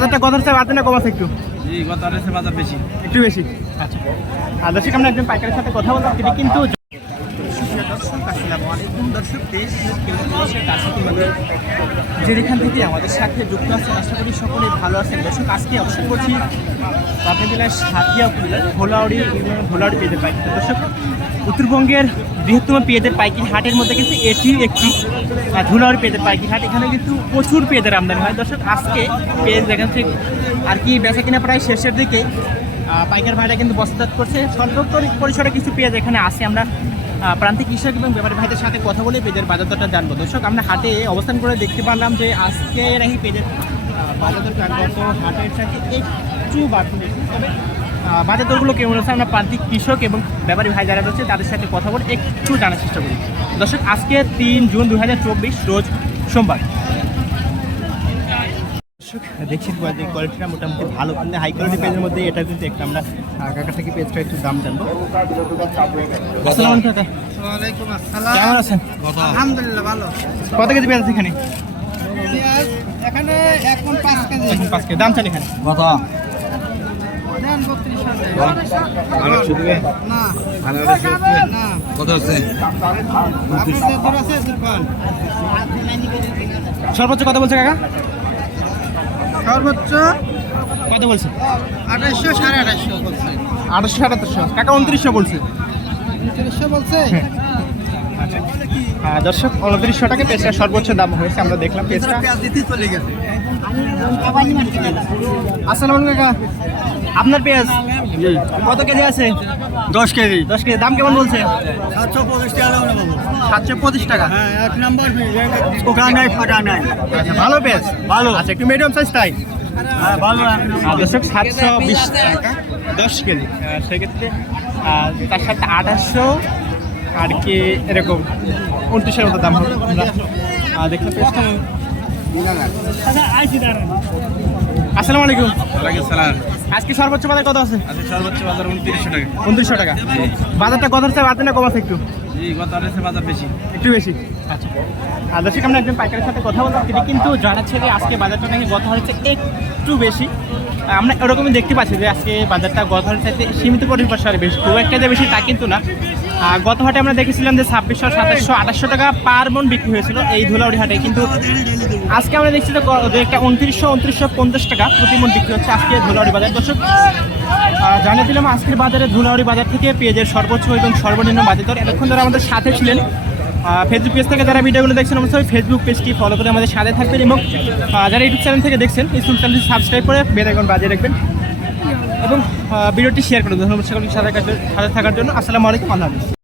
বাজারটা কত হচ্ছে বাড়তে না কমাচ্ছে একটু? জি গত বাজার বেশি। একটু বেশি। আচ্ছা। আর দর্শক আমরা একজন পাইকারের সাথে কথা বললাম তিনি কিন্তু যেখান থেকে আমাদের সাথে যুক্ত আছেন, আশা করি সকলে ভালো আছেন। দর্শক, আজকে অবশ্যই করছি পাবনা জেলার সাথিয়া উপজেলার ভোলাউড়ি ভোলাউড়ি পেঁয়াজের পাইকারি। দর্শক, উত্তরবঙ্গের বৃহত্তম পেঁয়াজের পাইকারি হাটের মধ্যে কিন্তু এটি একটি ধুলাউড়ি পেঁয়াজের পাইকারি হাট। এখানে কিন্তু প্রচুর পেঁয়াজের আমদানি হয়। দর্শক, আজকে পেঁয়াজ এখান থেকে আর কি বেচা কিনা প্রায় শেষের দিকে পাইকার ভাইরা কিন্তু বস্তাত করছে। স্বল্প পরিসরে কিছু পেঁয়াজ এখানে আসে আমরা প্রান্তিক কৃষক এবং ব্যাপারী ভাইদের সাথে কথা বলে পেঁয়াজের বাজার দরটা জানব। দর্শক, আমরা হাটে অবস্থান করে দেখতে পারলাম যে আজকে পেঁয়াজের বাজারদর বাজার দরটা হাটের সাথে একটু বাড়তি। তবে বাজার দরগুলো কেমন আছে আমরা প্রান্তিক কৃষক এবং ব্যাপারী ভাই যারা রয়েছে, তাদের সাথে কথা বলে একটু জানার চেষ্টা করি। দর্শক, আজকে তিন জুন দু হাজার চব্বিশ, রোজ সোমবার। দর্শক দেখছি কোয়ালিটিটা মোটামুটি ভালো। কিন্তু হাই কোয়ালিটি পেজের মধ্যে এটা কিন্তু একটা আমরা কাকার থেকে পেজটা একটু দাম জানব। আসসালামু আলাইকুম কাকা। কেমন আছেন? আলহামদুলিল্লাহ ভালো। কত কেজি পেঁয়াজ আছে এখানে? এখানে এখন পাঁচ কেজি। এখন পাঁচ কেজি। দাম চান এখানে? কত সর্বোচ্চ কত বলছে কাকা? সর্বোচ্চ কত বলছে? আঠাশশো সাড়ে আঠাশশো বলছে। আঠাশশো সাতাত্তরশো কাকা উনত্রিশশো বলছে। উনত্রিশশো বলছে? আহ, দর্শক উনত্রিশশো টাকা পেঁচটা সর্বোচ্চ দাম হয়েছে আমরা দেখলাম পেঁচটা চলে গেছে। আসসালাম কাকা। আপনার পেঁয়াজ? কত কেজি আছে? দশ কেজি। দশ কেজি। দাম কেমন বলছে? সাতশো পঁচিশ টাকা সাতশো পঁচিশ টাকা? হ্যাঁ এক নাম্বার পোকা নাই ফাটা নাই। আচ্ছা ভালো পেঁয়াজ? ভালো। আচ্ছা একটু মিডিয়াম সাইজ তাই হ্যাঁ ভালো দর্শক সাতশো বিশ টাকা দশ কেজি। সেক্ষেত্রে তার সাথে আঠাশশো আর কি এরকম উনত্রিশের মতো দাম হবে। আমরা আসসালামু আলাইকুম। ওয়ালাইকুম সালাম। আজকে সর্বোচ্চ বাজার কত আছে? আজকে সর্বোচ্চ বাজার উনত্রিশশো টাকা। উনত্রিশশো টাকা। বাজারটা কত হচ্ছে বাড়তে না কমাচ্ছে একটু? জি গত আড়াইশো বাজার বেশি। একটু বেশি। আচ্ছা। আর দর্শক আমরা একজন পাইকারের সাথে কথা বললাম তিনি কিন্তু জানাচ্ছে যে আজকে বাজারটা নাকি গত হচ্ছে একটু বেশি। আমরা ওরকমই দেখতে পাচ্ছি যে আজকে বাজারটা গত হাটের সাথে সীমিত পরিমাণে বেশি খুব একটা যে বেশি তা কিন্তু না। গত হাটে আমরা দেখেছিলাম যে ছাব্বিশশো, সাতাশশো, আঠাশশো টাকা পার মন বিক্রি হয়েছিল এই ধুলাউড়ি হাটে। কিন্তু আজকে আমরা দেখছি যে একটা উনত্রিশশো উনত্রিশশো পঞ্চাশ টাকা প্রতি মন বিক্রি হচ্ছে আজকে ধুলাউড়ি বাজার। দর্শক জানিয়ে দিলাম আজকের বাজারে ধুলাউড়ি বাজার থেকে পেঁয়াজের সর্বোচ্চ এবং সর্বনিম্ন বাজার দর এতক্ষণ ধরে আমাদের সাথে ছিলেন ফেসবুক পেজ থেকে যারা ভিডিওগুলো দেখছেন, অবশ্যই ফেসবুক পেজটি ফলো করে আমাদের সাথে থাকবেন এবং যারা ইউটিউব চ্যানেল থেকে দেখছেন, এই চ্যানেলটি সাবস্ক্রাইব করে বেলাইকন বাজিয়ে রাখবেন। এবং ভিডিওটি শেয়ার করে দেবেন। ধন্যবাদ সকলকে সাথে থাকার জন্য। আসসালামু আলাইকুম আল্লাহ